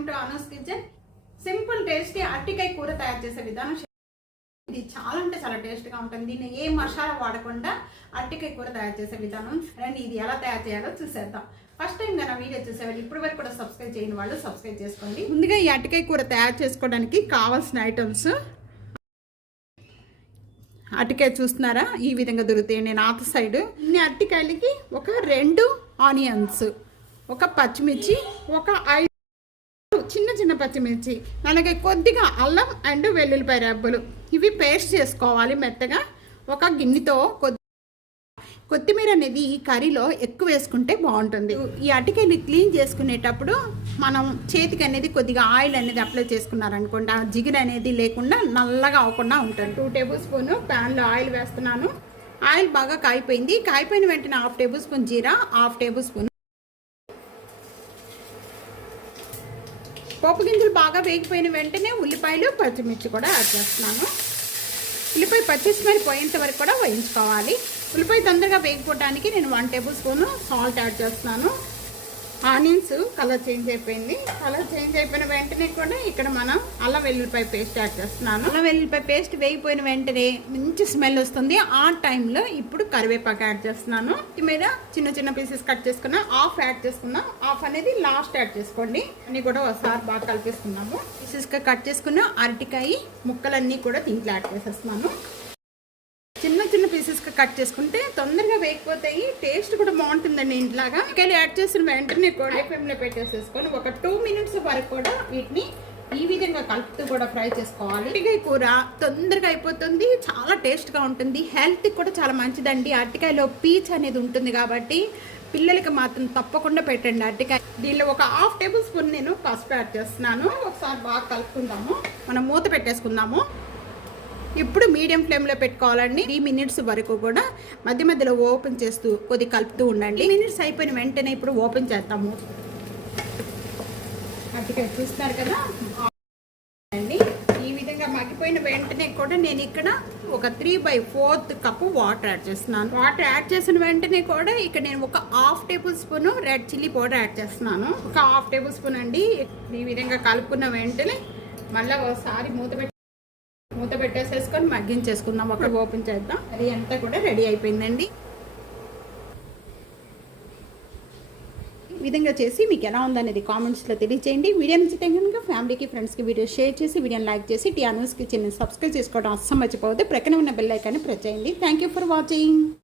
Welcome to Anu's kitchen. Simple tasty అరటికాయ కూర తయారు చేసే విధానం. ఇది చాలా అంటే చాలా టేస్ట్గా ఉంటుంది. దీన్ని ఏ మసాలా వాడకుండా అరటికాయ కూర తయారు చేసే విధానం. రండి ఇది ఎలా తయారు చేయాలో చూసేద్దాం. ఫస్ట్ టైం నా వీడియో చూసేవాళ్ళు ఇప్పటి వరకు కూడా సబ్స్క్రైబ్ చేయని వాళ్ళు సబ్స్క్రైబ్ చేసుకోండి. ముందుగా ఈ అరటికాయ కూర తయారు చేసుకోవడానికి కావాల్సిన ఐటమ్స్. అరటికాయ చూస్తున్నారా, ఈ విధంగా దొరుకుతాయండి నార్త్ సైడ్. ఇన్ని అరటికాయలకి ఒక 2 ఆనియన్స్, ఒక పచ్చిమిర్చి, ఒక 5 చిన్న పచ్చిమిర్చి, అలాగే కొద్దిగా అల్లం అండ్ వెల్లుల్లిపాయ రెబ్బలు, ఇవి పేస్ట్ చేసుకోవాలి మెత్తగా. ఒక గిన్నెతో కొత్తిమీర అనేది ఈ కర్రీలో ఎక్కువ వేసుకుంటే బాగుంటుంది. ఈ అరటికాయని క్లీన్ చేసుకునేటప్పుడు మనం చేతికి అనేది కొద్దిగా ఆయిల్ అనేది అప్లై చేసుకున్నారనుకోండి, ఆ జిగురు అనేది లేకుండా నల్లగా అవ్వకుండా ఉంటుంది. 2 టేబుల్ స్పూన్ ప్యాన్లో ఆయిల్ వేస్తున్నాను. ఆయిల్ బాగా కాగిపోయింది. కాగిపోయిన వెంటనే 1/2 టేబుల్ స్పూన్ జీరా, 1/2 టేబుల్ స్పూన్ పోపు గింజలు బాగా వేగిపోయిన వెంటనే ఉల్లిపాయలు పచ్చిమిర్చి కూడా యాడ్ చేస్తున్నాను. ఉల్లిపాయ పచ్చి స్మెల్ పోయేంత వరకు కూడా వేయించుకోవాలి. ఉల్లిపాయ తొందరగా వేగిపోవడానికి నేను 1 టేబుల్ స్పూన్ సాల్ట్ యాడ్ చేస్తున్నాను. ఆనియన్స్ కలర్ చేంజ్ అయిపోయింది. కలర్ చేంజ్ అయిపోయిన వెంటనే కూడా ఇక్కడ మనం అల్లం వెల్లుల్లిపాయ పేస్ట్ యాడ్ చేస్తున్నాను. అల్లం వెల్లుల్లిపాయ పేస్ట్ వేగిపోయిన వెంటనే మంచి స్మెల్ వస్తుంది. ఆ టైంలో ఇప్పుడు కరివేపాకు యాడ్ చేస్తున్నాను. మీద చిన్న పీసెస్ కట్ చేసుకున్నా, హాఫ్ యాడ్ చేసుకున్నాం. హాఫ్ అనేది లాస్ట్ యాడ్ చేసుకోండి. అన్నీ కూడా ఒకసారి బాగా కలిపేసుకున్నాము. పీసెస్గా కట్ చేసుకున్న అరటికాయ ముక్కలన్నీ కూడా దీంట్లో యాడ్ చేసేస్తున్నాను. చిన్న పీసెస్గా కట్ చేసుకుంటే తొందరగా వేగిపోతాయి, టేస్ట్ కూడా బాగుంటుందండి. ఇంట్లాగా అరటికాయలు యాడ్ చేసిన వెంటనే కూడా హై ఫ్లేమ్లో పెట్టేసేసుకొని ఒక 2 మినిట్స్ వరకు కూడా వీటిని ఈ విధంగా కలుపుతూ కూడా ఫ్రై చేసుకోవాలి. అరటికాయ కూర తొందరగా అయిపోతుంది, చాలా టేస్ట్గా ఉంటుంది, హెల్త్కి కూడా చాలా మంచిదండి. అరటికాయలో పీచ్ అనేది ఉంటుంది కాబట్టి పిల్లలకి మాత్రం తప్పకుండా పెట్టండి అరటికాయ. దీనిలో ఒక 1/2 టేబుల్ స్పూన్ నేను పసుపు యాడ్ చేస్తున్నాను. ఒకసారి బాగా కలుపుకుందాము. మనం మూత పెట్టేసుకుందాము. ఇప్పుడు మీడియం ఫ్లేమ్లో పెట్టుకోవాలండి. 3 మినిట్స్ వరకు కూడా మధ్యలో ఓపెన్ చేస్తూ కొద్దిగా కలుపుతూ ఉండండి. 3 మినిట్స్ అయిపోయిన వెంటనే ఇప్పుడు ఓపెన్ చేద్దాము. అరటికాయ చూస్తున్నారు కదా అండి, ఈ విధంగా మగ్గిపోయిన వెంటనే కూడా నేను ఇక్కడ ఒక 3/4 కప్పు వాటర్ యాడ్ చేస్తున్నాను. వాటర్ యాడ్ చేసిన వెంటనే కూడా ఇక్కడ నేను ఒక 1/2 table spoon red chilli powder add చేస్తున్నాను. ఒక 1/2 టేబుల్ స్పూన్ అండి. ఈ విధంగా కలుపుకున్న వెంటనే మళ్ళీ ఒకసారి మూత పెట్టేసేసుకొని మగ్గించేసుకుందాం. ఒక ఓపెన్ చేద్దాం. అది అంతా కూడా రెడీ అయిపోయిందండి. ఈ విధంగా చేసి మీకు ఎలా ఉందనేది కామెంట్స్లో తెలియచేయండి. వీడియో నచ్చితే కనుక ఫ్యామిలీకి ఫ్రెండ్స్కి వీడియో షేర్ చేసి వీడియోని లైక్ చేసి టీ అనూస్ కిచెన్ సబ్స్క్రైబ్ చేసుకోవడం అస్సలు మర్చిపోవద్దు. ప్రక్కన ఉన్న బెల్ ఐకాన్ని ప్రెస్ చేయండి. Thank you for watching.